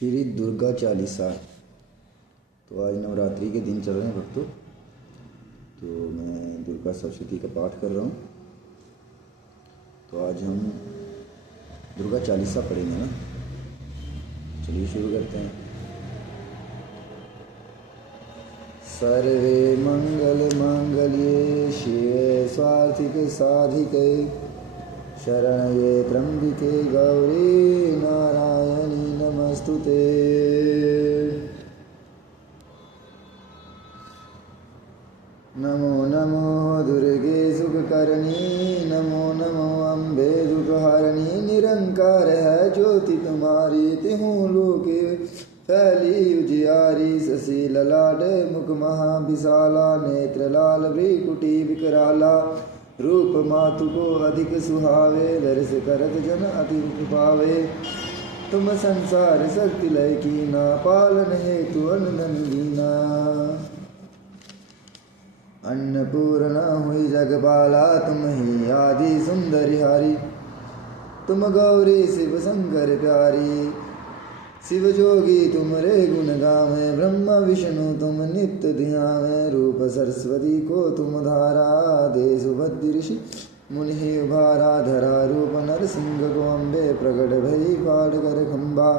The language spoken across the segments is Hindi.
श्री दुर्गा चालीसा। तो आज नवरात्रि के दिन चल रहे हैं भक्तों, तो मैं दुर्गा सप्तशती का पाठ कर रहा हूँ। तो आज हम दुर्गा चालीसा पढ़ेंगे ना। चलिए शुरू करते हैं। सर्वे मंगल मांगल्ये शिवे स्वार्थिके साधिके शरण्ये त्र्यंबिके गौरी नारायणी नमस्तुते। नमो नमो दुर्गे सुखकरणी, नमो नमो अम्बे दुखहरणी। निरंकार है ज्योति तुम्हारी, तिहु लोके फैली उजियारी। शशि ललाट मुख महा विशाला, नेत्र लाल भ्रिकुटी विकराला। रूप मातु को अधिक सुहावे, दर्श करत जन अति पावे। तुम संसार शक्ति लय कीना, पालन हेतु अनधन दीना। अन्नपूर्णा हुई जगपाला, तुम ही आदि सुंदरी हारी। तुम गौरी शिव शंकर प्यारी, शिव जोगी तुमरे गुण गावे। ब्रह्मा विष्णु तुम नित्य ध्यावे, रूप सरस्वती को तुम धारा। दे सुभद्र ऋषि मुनि उभारा, धरा रूप नरसिंह को अम्बे। प्रगट भई फाड़ कर खम्बा,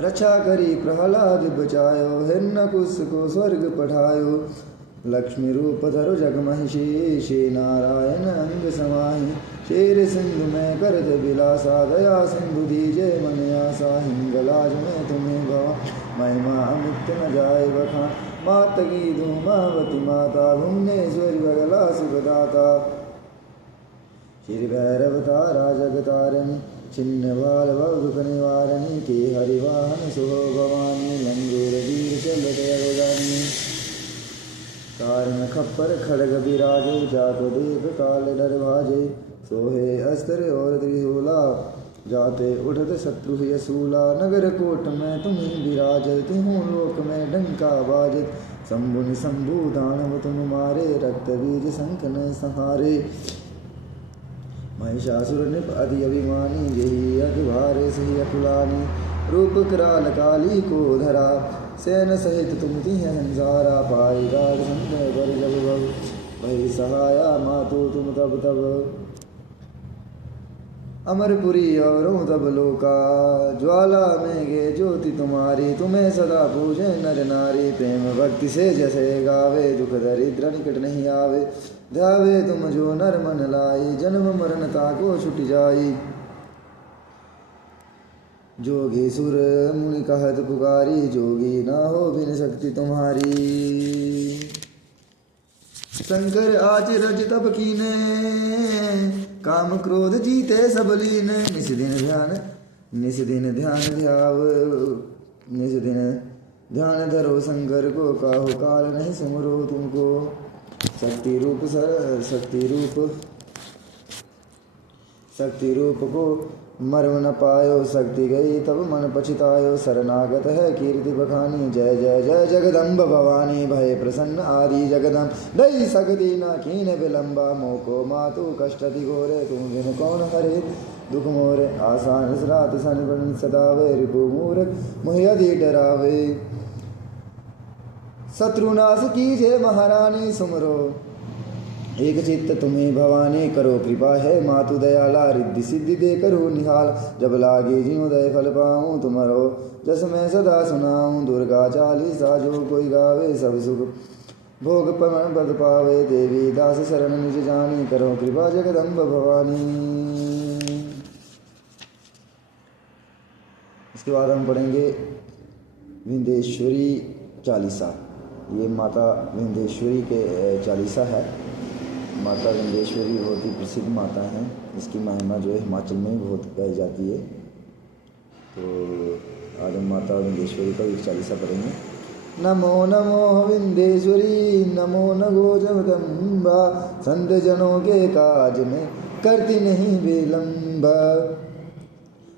रक्षा करी प्रहलाद बचायो। हिरण्यकुश को स्वर्ग पठायो, लक्ष्मी रूप धरो जग महिषी। नारायण अंग समाहि, शेर सिंधु में करत विलासा। दया सिंधु दीजे मन आसा, हिंगलाज में तुम्हें भवा। महिमा अमित न जाए बखान, मात की धूमावती माता। भुवनेश्वरी बगला सुखदाता, श्री भैरव तारा जगतारिणी। छिन्न बाल दुख निवारणी, के हरिवाहन सुहो भवानी। लंगूर वीर चलत अरोगानी, कारण खप्पर खड़ग विराजे। जातो देव काल दरवाजे, सोहे अस्त्र और त्रिशूला। जाते उठत शत्रु यसूला, नगर कोट में तुम ही विराजत। तिहु लोक में डंका बाजत, शंभु निशंभु दानव तुम मारे। रक्त बीज शंख न सहारे, महिषासुर नृप अति अभिमानी। यही अखबारे सही अकुलानी, रूप कराल काली को धरा। सेन सहित तुम तिह संसारा, पाई राग संत बर जब भव। भई सहाया मातु तुम तब तब, अमरपुरी और तब लोका। ज्वाला में गे ज्योति तुम्हारी, तुम्हें सदा पूजे नर नारी। प्रेम भक्ति से जैसे गावे, दुख दरिद्र निकट नहीं आवे। ध्यावे तुम जो नर मन लाई, जन्म मरणता को छुट जाई। जोगी सुर मुनि कहत पुकारी, जोगी ना हो बिन शक्ति तुम्हारी। शंकर आज रज तप कीने, काम क्रोध जीते सब लीने। निस दिन ध्यान धरो शंकर को। काहो काल नहीं सुमरो तुमको। शक्ति रूप को मर्म न पायो। शक्ति गई तब मन पछतायो, शरणागत है कीर्ति बखानी। जय जय जय जगदम्ब भवानी, भय प्रसन्न आदि जगदम्ब। दई सकती न कीन विलंबा, मोको मातु कष्टति घोरे। तुम बिन कौन हरे दुख मोरे। आसान रात सन सदावे, रिपु मूर्ख मोहि अधि डरावे। शत्रुनाश कीजे महारानी, सुमरो एक चित्त तुम्हें भवानी। करो कृपा है मातु दयाला, रिद्धि सिद्धि दे करो निहाल। जब लागे जियो दय फल पाऊँ, तुम्हारो जस मैं सदा सुनाऊँ। दुर्गा चालीसा जो कोई गावे, सब सुख भोग पवन पद पावे। देवी दास शरण निज जानी, करो कृपा जगदम्ब भवानी। इसके बाद हम पढ़ेंगे विंध्येश्वरी चालीसा। ये माता विंध्येश्वरी के चालीसा है। माता विंध्येश्वरी बहुत ही प्रसिद्ध माता हैं। इसकी महिमा जो है हिमाचल में बहुत गाई जाती है। तो आज हम माता विंध्येश्वरी का एक चालीसा पढ़ेंगे। नमो नमो विंध्येश्वरी, नमो नगो जगदम्बा। संत जनों के काज में करती नहीं विलंब।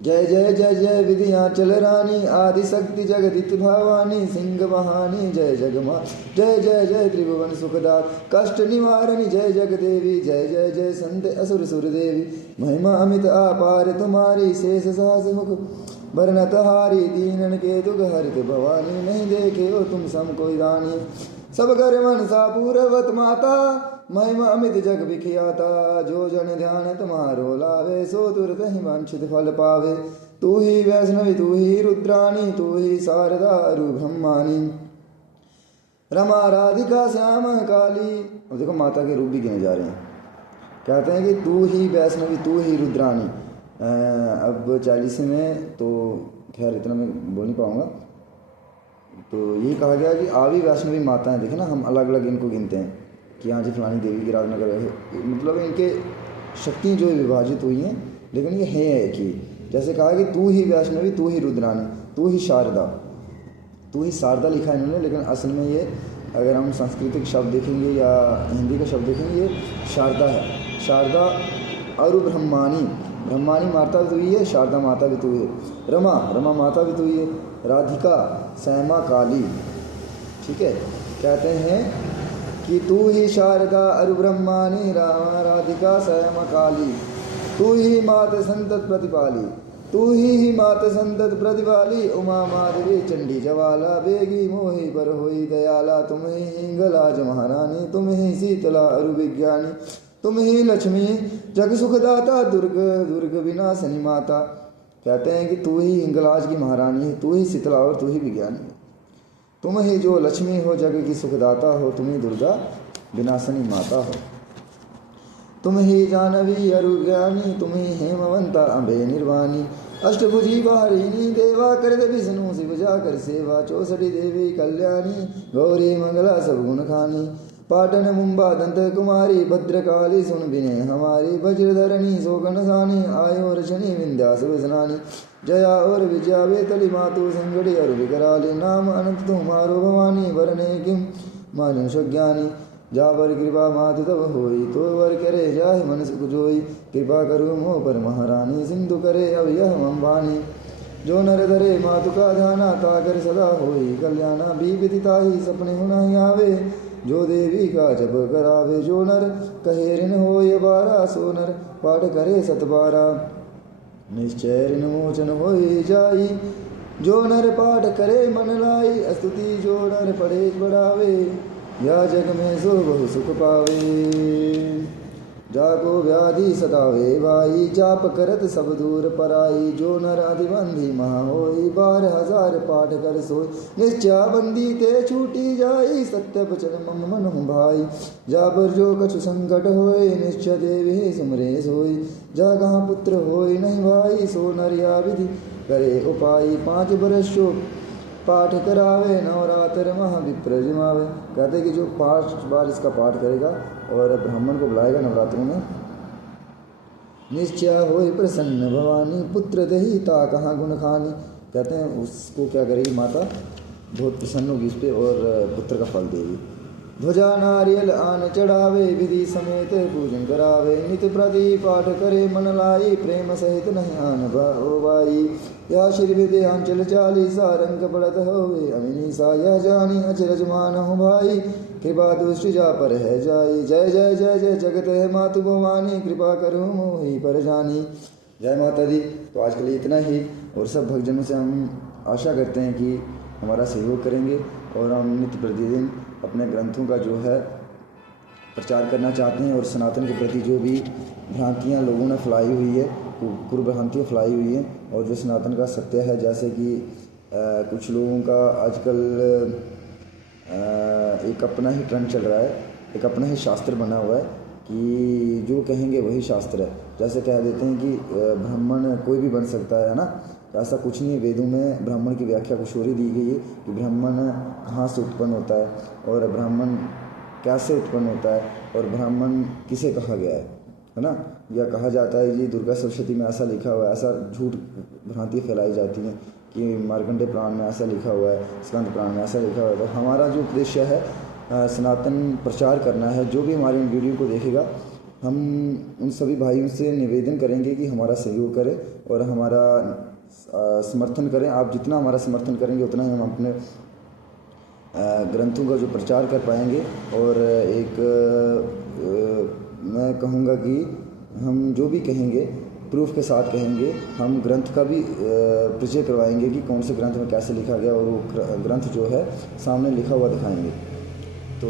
जय जय जय जय विंध्याचल रानी, आदि शक्ति जगदित भवानी। सिंह बहानी जय जगमा, जय जय जय त्रिभुवन सुखदात। कष्ट निवारणी जय जगदेवी, जय जय जय संत असुर सुर देवी। महिमा अमित आपार तुम्हारी, शेष साहस मुख भरनत हारी दीनन के दुख हरित भवानी, नहीं देखे हो तुम सम कोई दानी। सब कर मन सा पूरवत माता, महिमा अमित जग विख्याता। जो जन ध्यान तुम्हारो लावे, सो तुरत ही वांछित फल पावे। तू ही वैष्णवी तू ही रुद्राणी, तू ही शारदा अरु ब्रह्माणी। रमा राधिका श्याम काली। अब देखो माता के रूप भी गिने जा रहे हैं। कहते हैं कि तू ही वैष्णवी तू ही रुद्राणी। अब 40 में तो खैर इतना मैं बोल नहीं पाऊँगा। तो यही कहा गया कि आवी वैष्णवी माता हैं। देखें ना, हम अलग अलग इनको गिनते हैं कि हाँ जी फलानी देवी की आराधना कर रहे हैं, मतलब इनके शक्तियाँ जो विभाजित हुई हैं, लेकिन ये है एक ही। जैसे कहा कि तू ही वैष्णवी तू ही रुद्राणी तू ही शारदा। तू ही शारदा लिखा है इन्होंने, लेकिन असल में ये अगर हम सांस्कृतिक शब्द देखेंगे या हिंदी का शब्द देखेंगे, ये शारदा है। शारदा अरु ब्रह्माणी, ब्रह्माणी माता भी तू ही है, शारदा माता भी तू है। रमा रमा माता भी तू ही है। राधिका श्यामा काली। ठीक है, कहते हैं कि तू ही शारदा अरु ब्रह्माणी, रामा राधिका श्यामा काली। तू ही मात संतत प्रतिपाली, तू ही मात संतत प्रतिपाली। उमा माधवी चंडी जवाला, बेगी मोही पर होई दयाला। तुम ही हिंगलाज महारानी, तुम ही शीतला अरु विज्ञानी। तुम ही लक्ष्मी जग सुखदाता, दुर्ग दुर्ग विनाशनी माता। कहते हैं कि तू ही हिंगलाज की महारानी है, तू ही शीतला और तू ही विज्ञानी है। तुम ही जो लक्ष्मी हो जग की सुखदाता हो, तुम ही दुर्गा विनाशनी माता हो। तुम ही जानवी अरु ज्ञानी, तुम ही हेमवंता अम्बे निर्वाणी। अष्टभुजी वारिणी देवा, करत विष्णु शिव जाकर सेवा। 64 देवी कल्याणी, गौरी मंगला सब गुण खानी। पाटन मुंबा दंत कुमारी, भद्रकाली सुन विनय हमारी। वज्रधरणी शोकन सानी, आयो रचनी विंध्या सुवसनानी। जया और विजया वेतली मातु, सिंगड़ी और विकराली। नाम अनंत तुम्हारो भवानी, वरने किम मानुष ज्ञानी। जावर कृपा मातु तब होई, तो वर करे जाहि मन सुख जोई। कृपा करो मोह पर महारानी, सिंधु करे अब यह मम वाणी। जो नर धरे मातु का ध्याना, ताकर सदा होई कल्याणा। भी विदिताही सपने हुनाहि आवे, जो देवी का जप करावे। जो नर कहे ऋण होय बारा, सो नर पाठ करे 112। निश्चय ऋण मोचन होई जाई, जो नर पाठ करे मन लाई। स्तुति जो नर पढ़े बढ़ावे, या जग में सो बहु सुख पावे। जाको व्याधि सतावे भाई, जाप करत सब दूर पराई। जो नर अधिबंधी महा होई, 12,000 पाठ कर सोई। निश्चय बंदी ते छूटी जाई, सत्य बचन मम मन भाई। जा पर जो कछु संकट होए, निश्चय देवी सिमरे सोई। जा कहाँ पुत्र होई नहीं भाई, सो नर या विधि करे उपाय। 5 बरस पाठ करावे, नवरात्र महाविप्र जिमावे। कहते कि जो 5 बार इसका पाठ करेगा और ब्राह्मण को बुलाएगा नवरात्रों में, निश्चय होई प्रसन्न भवानी। पुत्र दही ता कहाँ गुण खानी। कहते हैं उसको क्या करेगी माता, बहुत प्रसन्न होगी इस पर और पुत्र का फल देगी। ध्वजा नारियल आन चढ़ावे, विधि समेत पूजन करावे। नित प्रति पाठ करे मन लाई, प्रेम सहित नहीं आन भाई। या श्री विद्यांचल 40 रंग पड़त होवे अमिनीसा। यह जानी अचरज मानहु भाई, कृपा दुष्ट जा पर है जाई। जय जय जय जय जगत है मातु भवानी, कृपा करो मोहि पर जानी। जय माता दी। तो आज के लिए इतना ही, और सब भक्तजनों से हम आशा करते हैं कि हमारा सहयोग करेंगे और हम नित्य प्रतिदिन अपने ग्रंथों का जो है प्रचार करना चाहते हैं। और सनातन के प्रति जो भी भ्रांतियाँ लोगों ने फैलाई हुई है, कुभ्रांतियाँ फैलाई हुई हैं, और जो सनातन का सत्य है, जैसे कि कुछ लोगों का आजकल एक अपना ही ट्रेंड चल रहा है, एक अपना ही शास्त्र बना हुआ है कि जो कहेंगे वही शास्त्र है। जैसे कह देते हैं कि ब्राह्मण कोई भी बन सकता है ना, ऐसा कुछ नहीं है। वेदों में ब्राह्मण की व्याख्या कुछ और ही दी गई है कि ब्राह्मण कहाँ से उत्पन्न होता है और ब्राह्मण कैसे उत्पन्न होता है और ब्राह्मण किसे कहा गया है ना। या कहा जाता है जी दुर्गा सप्तशती में ऐसा लिखा हुआ है, ऐसा झूठ भ्रांति फैलाई जाती है कि मार्कंडेय पुराण में ऐसा लिखा हुआ है, स्कंद पुराण में ऐसा लिखा हुआ है। तो हमारा जो उद्देश्य है सनातन प्रचार करना है। जो भी हमारी वीडियो को देखेगा, हम उन सभी भाइयों से निवेदन करेंगे कि हमारा सहयोग करें और हमारा समर्थन करें। आप जितना हमारा समर्थन करेंगे उतना ही हम अपने ग्रंथों का जो प्रचार कर पाएंगे। और एक मैं कहूँगा कि हम जो भी कहेंगे प्रूफ के साथ कहेंगे। हम ग्रंथ का भी परिचय करवाएंगे कि कौन से ग्रंथ में कैसे लिखा गया, और वो ग्रंथ जो है सामने लिखा हुआ दिखाएंगे। तो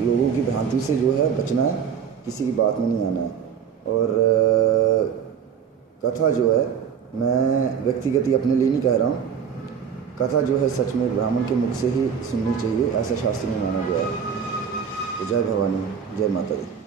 लोगों की भ्रांति से जो है बचना है, किसी की बात में नहीं आना है। और कथा जो है, मैं व्यक्तिगत अपने लिए नहीं कह रहा हूँ, कथा जो है सच में ब्राह्मण के मुख से ही सुननी चाहिए, ऐसा शास्त्र में माना गया है। तो जय भवानी, जय माता दी।